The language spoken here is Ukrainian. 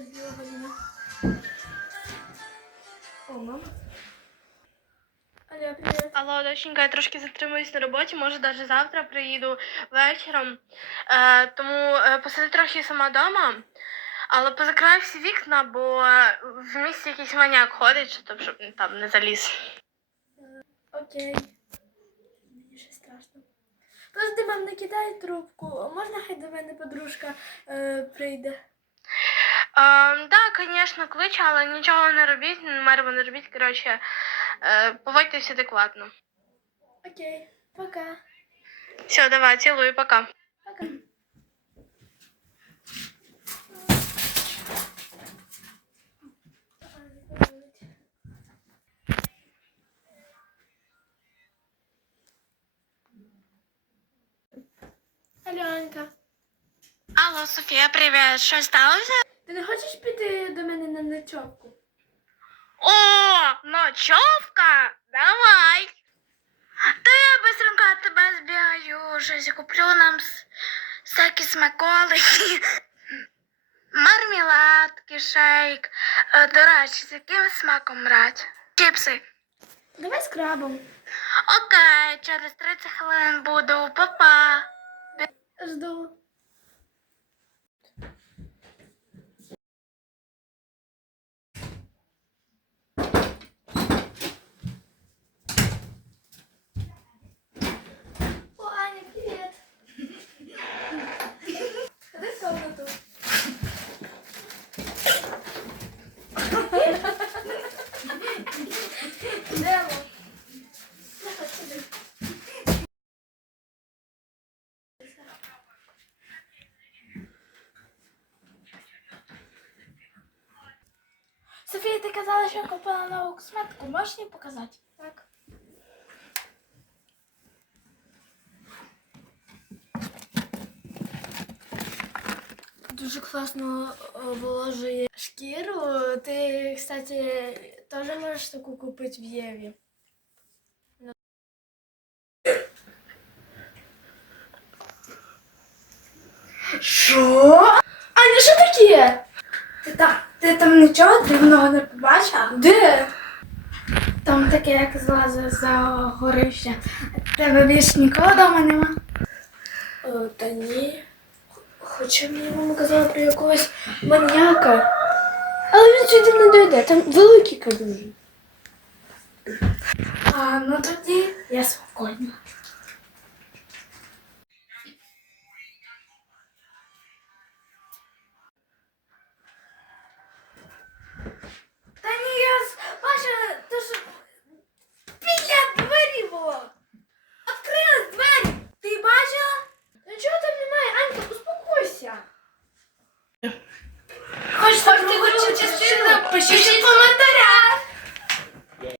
дві години. О, мама. Алло, привіт. Алло, доченька, я трошки затримуюсь на роботі, може навіть завтра приїду вечором. Е, тому е, посиди трохи сама вдома, але позакривай всі вікна, бо в місті якийсь маніяк ходить, щоб, щоб там не заліз. Окей. Мені щось страшно. Подожди, мам, не кидай трубку. Можна хай до мене подружка е, прийде? Е, да, звісно, кличе, але нічого не робіть, мерво не робіть. Коротше, е, поводьтеся адекватно. Окей, пока. Все, давай, цілую, пока. Пока. Алло, Анька, Алло, Софія, привіт. Що сталося? Ти не хочеш піти до мене на ночовку? О, ночовка? Давай. Та я быстренько тебе збігаю, щось куплю нам всякі смаколики, мармеладки, шейк. Е, До речі, з яким смаком брати? Чіпси. Давай з крабом. Окей, через 30 хвилин буду. Па-па. Софія, ти казала, що купила нову косметику. Можеш її показати? Так. Дуже класно виложує шкіру. Ти, кстати, теж можеш таку купити в Єві. Що? Там нічого дивного не побачила? Де? Там таке, як злазить за горище. Тебе більш нікого вдома нема? О, та ні. Хоча мені мама казала про якогось маньяка. Але він сюди не дойде, там великий кабін. А, ну тоді я спокійна. Частину? Пишіть в коментарях.